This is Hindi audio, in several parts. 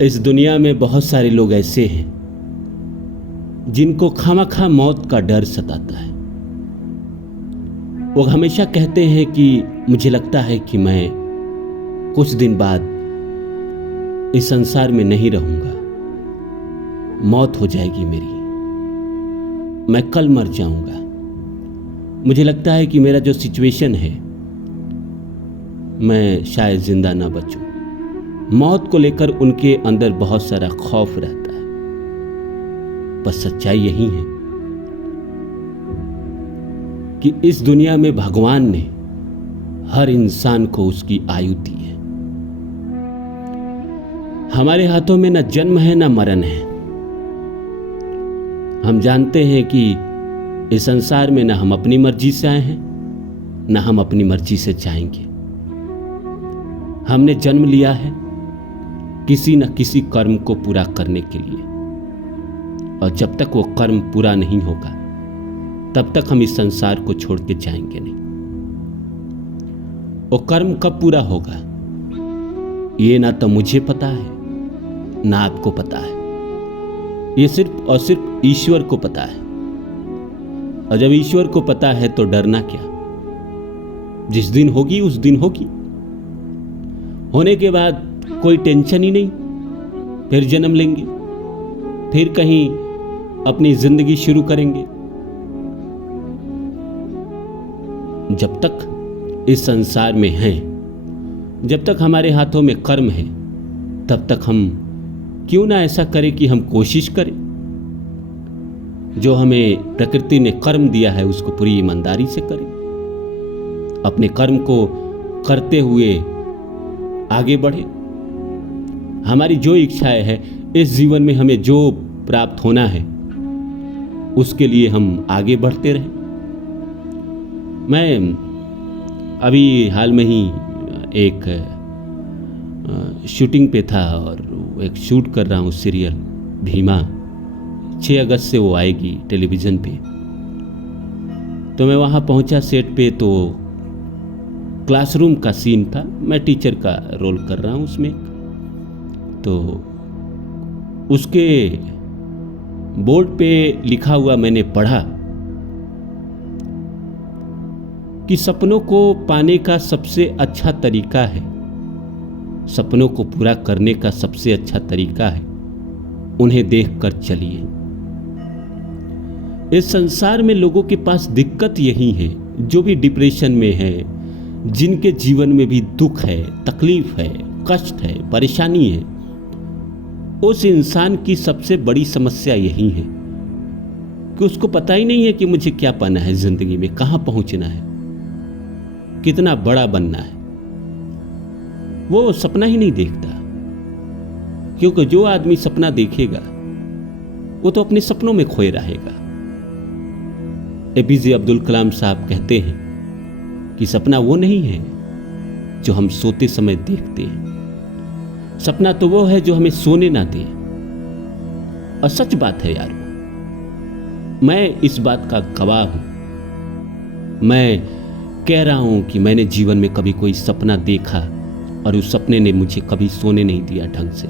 इस दुनिया में बहुत सारे लोग ऐसे हैं जिनको खामखा मौत का डर सताता है। वो हमेशा कहते हैं कि मुझे लगता है कि मैं कुछ दिन बाद इस संसार में नहीं रहूंगा, मौत हो जाएगी मेरी, मैं कल मर जाऊंगा। मुझे लगता है कि मेरा जो सिचुएशन है मैं शायद जिंदा ना बचूं। मौत को लेकर उनके अंदर बहुत सारा खौफ रहता है। बस सच्चाई यही है कि इस दुनिया में भगवान ने हर इंसान को उसकी आयु दी है। हमारे हाथों में न जन्म है न मरण है। हम जानते हैं कि इस संसार में न हम अपनी मर्जी से आए हैं न हम अपनी मर्जी से जाएंगे। हमने जन्म लिया है किसी न किसी कर्म को पूरा करने के लिए, और जब तक वो कर्म पूरा नहीं होगा तब तक हम इस संसार को छोड़ के जाएंगे नहीं। वो कर्म कब पूरा होगा ये ना तो मुझे पता है ना आपको पता है, ये सिर्फ और सिर्फ ईश्वर को पता है। और जब ईश्वर को पता है तो डरना क्या। जिस दिन होगी उस दिन होगी, होने के बाद कोई टेंशन ही नहीं। फिर जन्म लेंगे, फिर कहीं अपनी जिंदगी शुरू करेंगे। जब तक इस संसार में हैं, जब तक हमारे हाथों में कर्म है, तब तक हम क्यों ना ऐसा करें कि हम कोशिश करें। जो हमें प्रकृति ने कर्म दिया है उसको पूरी ईमानदारी से करें। अपने कर्म को करते हुए आगे बढ़े। हमारी जो इच्छाएं है इस जीवन में, हमें जो प्राप्त होना है उसके लिए हम आगे बढ़ते रहें। मैं अभी हाल में ही एक शूटिंग पे था और एक शूट कर रहा हूँ सीरियल भीमा। 6 अगस्त से वो आएगी टेलीविज़न पे। तो मैं वहाँ पहुँचा सेट पे, तो क्लासरूम का सीन था। मैं टीचर का रोल कर रहा हूँ उसमें। तो उसके बोर्ड पे लिखा हुआ मैंने पढ़ा कि सपनों को पाने का सबसे अच्छा तरीका है, सपनों को पूरा करने का सबसे अच्छा तरीका है उन्हें देखकर चलिए। इस संसार में लोगों के पास दिक्कत यही है, जो भी डिप्रेशन में है, जिनके जीवन में भी दुख है, तकलीफ है, कष्ट है, परेशानी है, उस इंसान की सबसे बड़ी समस्या यही है कि उसको पता ही नहीं है कि मुझे क्या पाना है जिंदगी में, कहां पहुंचना है, कितना बड़ा बनना है। वो सपना ही नहीं देखता, क्योंकि जो आदमी सपना देखेगा वो तो अपने सपनों में खोए रहेगा। एपीजे अब्दुल कलाम साहब कहते हैं कि सपना वो नहीं है जो हम सोते समय देखते हैं, सपना तो वो है जो हमें सोने ना दे। और सच बात है यार, मैं इस बात का गवाह हूं। मैं कह रहा हूं कि मैंने जीवन में कभी कोई सपना देखा और उस सपने ने मुझे कभी सोने नहीं दिया ढंग से।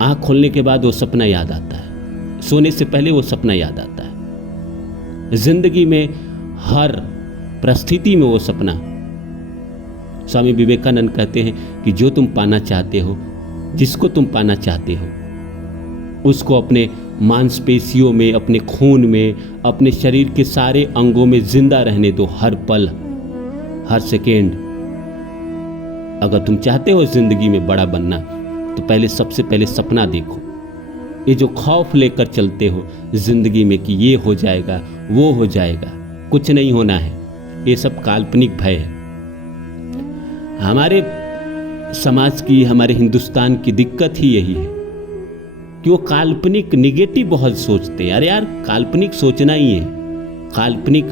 आंख खोलने के बाद वो सपना याद आता है, सोने से पहले वो सपना याद आता है। जिंदगी में हर परिस्थिति में वो सपना। स्वामी विवेकानंद कहते हैं कि जो तुम पाना चाहते हो, जिसको तुम पाना चाहते हो, उसको अपने मांसपेशियों में, अपने खून में, अपने शरीर के सारे अंगों में जिंदा रहने दो, हर पल, हर सेकेंड। अगर तुम चाहते हो जिंदगी में बड़ा बनना तो सबसे पहले सपना देखो। ये जो खौफ लेकर चलते हो जिंदगी में कि ये हो जाएगा, वो हो जाएगा, कुछ नहीं होना है, ये सब काल्पनिक भय है। हमारे समाज की, हमारे हिंदुस्तान की दिक्कत ही यही है कि वो काल्पनिक, निगेटिव बहुत सोचते हैं। अरे यार, काल्पनिक सोचना ही है, काल्पनिक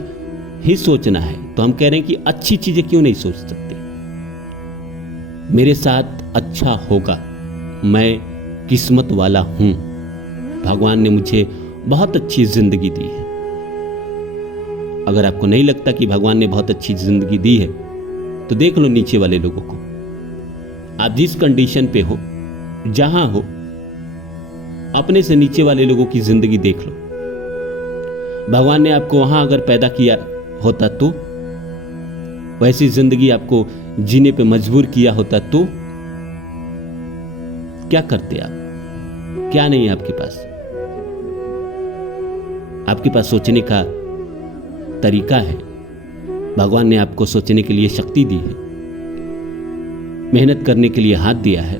ही सोचना है। तो हम कह रहे हैं कि अच्छी चीजें क्यों नहीं सोच सकते। मेरे साथ अच्छा होगा, मैं किस्मत वाला हूं, भगवान ने मुझे बहुत अच्छी जिंदगी दी है। अगर आपको नहीं लगता कि भगवान ने बहुत अच्छी जिंदगी दी है तो देख लो नीचे वाले लोगों को, आप जिस कंडीशन पे हो, जहां हो, अपने से नीचे वाले लोगों की जिंदगी देख लो। भगवान ने आपको वहां अगर पैदा किया होता तो, वैसी जिंदगी आपको जीने पे मजबूर किया होता तो क्या करते आप? क्या नहीं है आपके पास? आपके पास सोचने का तरीका है। भगवान ने आपको सोचने के लिए शक्ति दी है, मेहनत करने के लिए हाथ दिया है,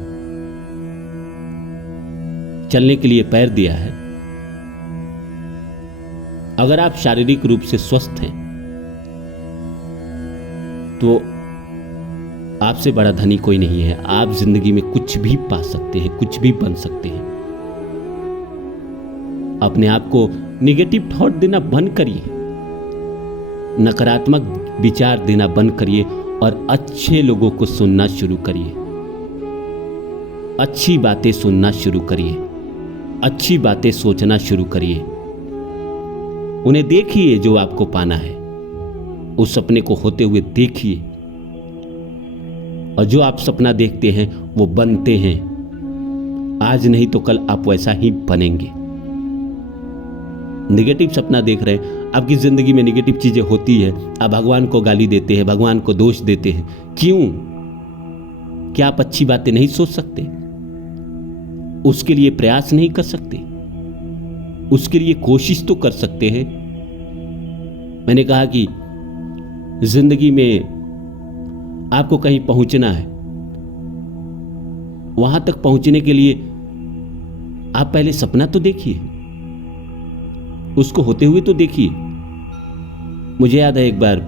चलने के लिए पैर दिया है। अगर आप शारीरिक रूप से स्वस्थ हैं तो आपसे बड़ा धनी कोई नहीं है। आप जिंदगी में कुछ भी पा सकते हैं, कुछ भी बन सकते हैं। अपने आप को निगेटिव थॉट देना बंद करिए, नकारात्मक विचार देना बंद करिए और अच्छे लोगों को सुनना शुरू करिए। अच्छी बातें सुनना शुरू करिए, अच्छी बातें सोचना शुरू करिए। उन्हें देखिए जो आपको पाना है, उस सपने को होते हुए देखिए, और जो आप सपना देखते हैं वो बनते हैं। आज नहीं तो कल आप वैसा ही बनेंगे। निगेटिव सपना देख रहे हैं, आपकी जिंदगी में निगेटिव चीजें होती है, आप भगवान को गाली देते हैं, भगवान को दोष देते हैं। क्यों? क्या आप अच्छी बातें नहीं सोच सकते? उसके लिए प्रयास नहीं कर सकते? उसके लिए कोशिश तो कर सकते हैं। मैंने कहा कि जिंदगी में आपको कहीं पहुंचना है, वहां तक पहुंचने के लिए आप पहले सपना तो देखिए, उसको होते हुए तो देखिए। मुझे याद है एक बार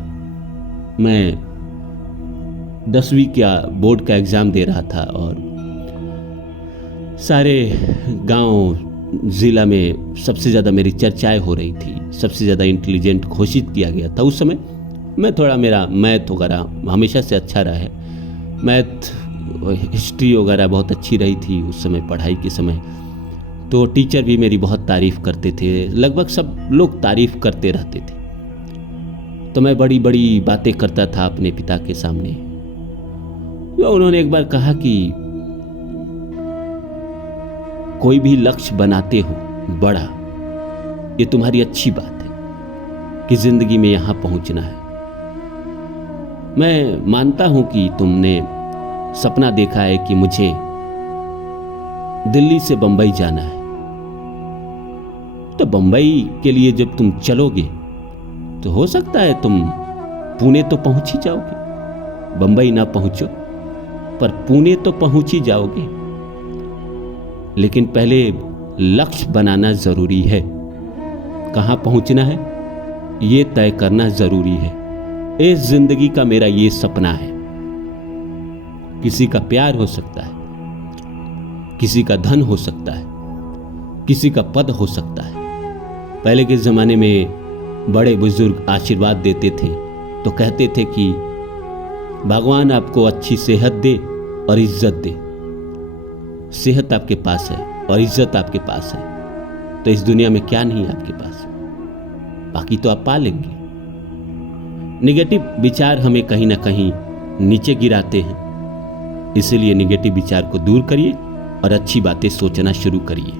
मैं 10वीं का बोर्ड का एग्जाम दे रहा था और सारे गांव जिला में सबसे ज़्यादा मेरी चर्चाएं हो रही थी, सबसे ज़्यादा इंटेलिजेंट घोषित किया गया था। उस समय मैं थोड़ा, मेरा मैथ वगैरह हमेशा से अच्छा रहा है, मैथ हिस्ट्री वगैरह बहुत अच्छी रही थी उस समय पढ़ाई के समय। तो टीचर भी मेरी बहुत तारीफ़ करते थे, लगभग सब लोग तारीफ़ करते रहते थे। तो मैं बड़ी बड़ी बातें करता था अपने पिता के सामने। तो उन्होंने एक बार कहा कि कोई भी लक्ष्य बनाते हो बड़ा, ये तुम्हारी अच्छी बात है कि जिंदगी में यहां पहुंचना है। मैं मानता हूं कि तुमने सपना देखा है कि मुझे दिल्ली से बंबई जाना है, तो बंबई के लिए जब तुम चलोगे तो हो सकता है तुम पुणे तो पहुंच ही जाओगे, बंबई ना पहुंचो पर पुणे तो पहुंच ही जाओगे। लेकिन पहले लक्ष्य बनाना जरूरी है, कहां पहुंचना है ये तय करना जरूरी है। इस जिंदगी का मेरा ये सपना है। किसी का प्यार हो सकता है, किसी का धन हो सकता है, किसी का पद हो सकता है। पहले के जमाने में बड़े बुजुर्ग आशीर्वाद देते थे तो कहते थे कि भगवान आपको अच्छी सेहत दे और इज्जत दे। सेहत आपके पास है और इज्जत आपके पास है, तो इस दुनिया में क्या नहीं है आपके पास, बाकी तो आप पा लेंगे। निगेटिव विचार हमें कहीं ना कहीं नीचे गिराते हैं, इसीलिए निगेटिव विचार को दूर करिए और अच्छी बातें सोचना शुरू करिए।